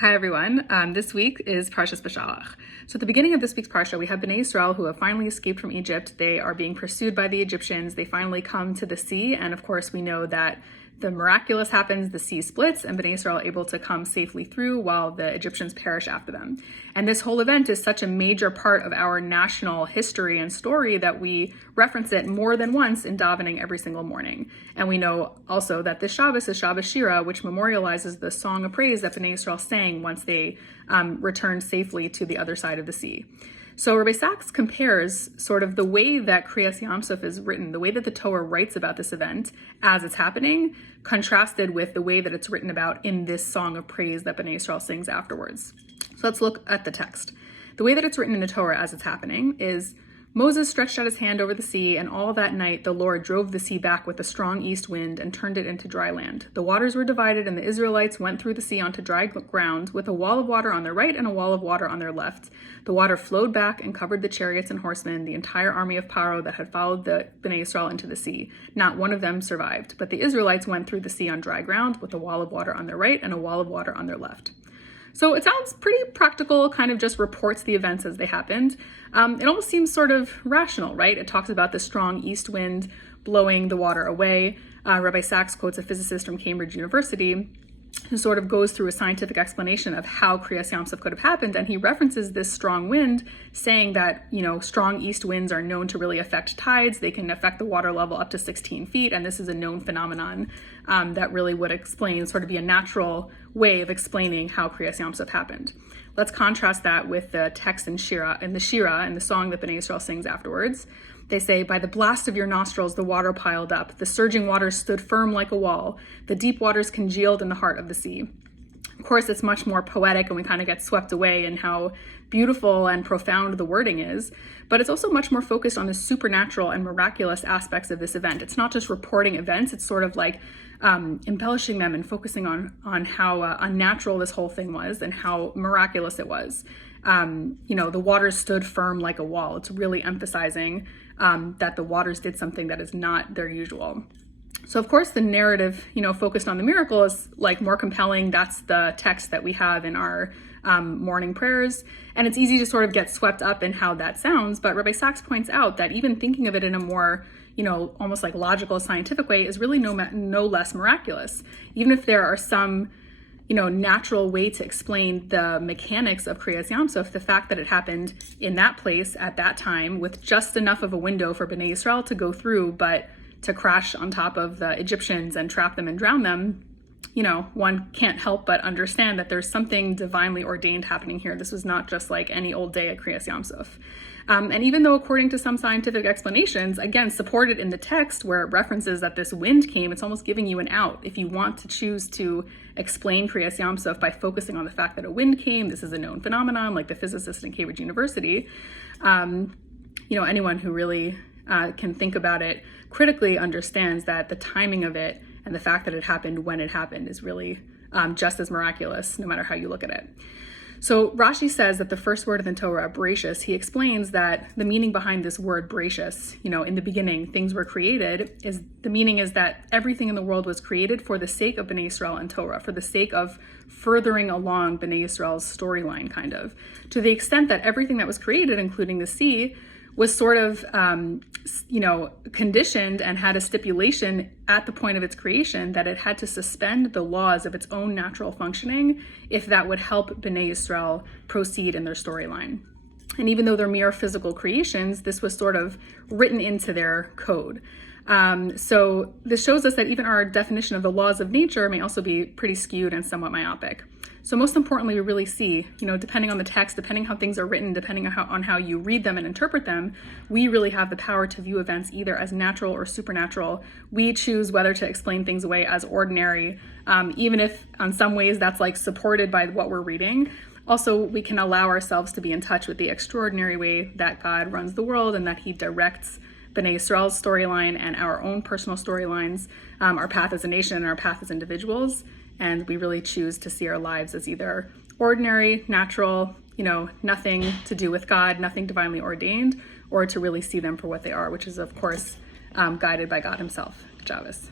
Hi everyone, this week is Parshas Beshalach. So at the beginning of this week's Parsha, we have Bnei Yisrael who have finally escaped from Egypt. They are being pursued by the Egyptians. They finally come to the sea, and of course we know that the miraculous happens, the sea splits, and Bnei Yisrael are able to come safely through while the Egyptians perish after them. And this whole event is such a major part of our national history and story that we reference it more than once in davening every single morning. And we know also that this Shabbos is Shabbos Shira, which memorializes the song of praise that Bnei Yisrael sang once they returned safely to the other side of the sea. So Rabbi Sachs compares sort of the way that Kriyas Yamsuf is written, the way that the Torah writes about this event as it's happening, contrasted with the way that it's written about in this song of praise that Bnei Yisrael sings afterwards. So let's look at the text. The way that it's written in the Torah as it's happening is Moses stretched out his hand over the sea, and all that night the Lord drove the sea back with a strong east wind and turned it into dry land. The waters were divided, and the Israelites went through the sea onto dry ground with a wall of water on their right and a wall of water on their left. The water flowed back and covered the chariots and horsemen, the entire army of Paro that had followed the Bnei Yisrael into the sea. Not one of them survived, but the Israelites went through the sea on dry ground with a wall of water on their right and a wall of water on their left. So it sounds pretty practical, kind of just reports the events as they happened. It almost seems sort of rational, right? It talks about the strong east wind blowing the water away. Rabbi Sachs quotes a physicist from Cambridge University who sort of goes through a scientific explanation of how Kriyas Yamsuf could have happened, and he references this strong wind, saying that, strong east winds are known to really affect tides. They can affect the water level up to 16 feet, and this is a known phenomenon that really would explain, sort of be a natural way of explaining how Kriyas Yamsuf happened. Let's contrast that with the text in Shira, and the song that Bnei Yisrael sings afterwards. They say, "By the blast of your nostrils, the water piled up. The surging waters stood firm like a wall. The deep waters congealed in the heart of the sea." Of course, it's much more poetic, and we kind of get swept away in how beautiful and profound the wording is. But it's also much more focused on the supernatural and miraculous aspects of this event. It's not just reporting events. It's sort of like embellishing them and focusing on how unnatural this whole thing was and how miraculous it was. The waters stood firm like a wall. It's really emphasizing that the waters did something that is not their usual. So of course the narrative, focused on the miracle is like more compelling. That's the text that we have in our morning prayers. And it's easy to sort of get swept up in how that sounds. But Rabbi Sachs points out that even thinking of it in a more, almost like logical, scientific way is really no less miraculous. Even if there are some natural way to explain the mechanics of Kriyas Yamsuf, the fact that it happened in that place at that time with just enough of a window for Bnei Yisrael to go through, but to crash on top of the Egyptians and trap them and drown them, one can't help but understand that there's something divinely ordained happening here. This was not just like any old day at Kriyas Yamsuf. And even though according to some scientific explanations, again, supported in the text where it references that this wind came, it's almost giving you an out. If you want to choose to explain Kriyas Yamsuf by focusing on the fact that a wind came, this is a known phenomenon, like the physicist in Cambridge University, anyone who really can think about it critically understands that the timing of it and the fact that it happened when it happened is really just as miraculous, no matter how you look at it. So Rashi says that the first word in the Torah, Bereshis, he explains that the meaning behind this word Bereshis, in the beginning, things were created, the meaning is that everything in the world was created for the sake of Bnei Yisrael and Torah, for the sake of furthering along Bnei Yisrael's storyline, kind of. To the extent that everything that was created, including the sea, was sort of, conditioned and had a stipulation at the point of its creation that it had to suspend the laws of its own natural functioning if that would help Bnei Yisrael proceed in their storyline. And even though they're mere physical creations, this was sort of written into their code. So this shows us that even our definition of the laws of nature may also be pretty skewed and somewhat myopic. So most importantly, we really see, depending on the text, depending how things are written, depending on how you read them and interpret them, we really have the power to view events either as natural or supernatural. We choose whether to explain things away as ordinary, even if in some ways that's like supported by what we're reading. Also, we can allow ourselves to be in touch with the extraordinary way that God runs the world and that he directs Bnei Yisrael's storyline and our own personal storylines, our path as a nation and our path as individuals. And we really choose to see our lives as either ordinary, natural, nothing to do with God, nothing divinely ordained, or to really see them for what they are, which is, of course, guided by God himself. Shabbos.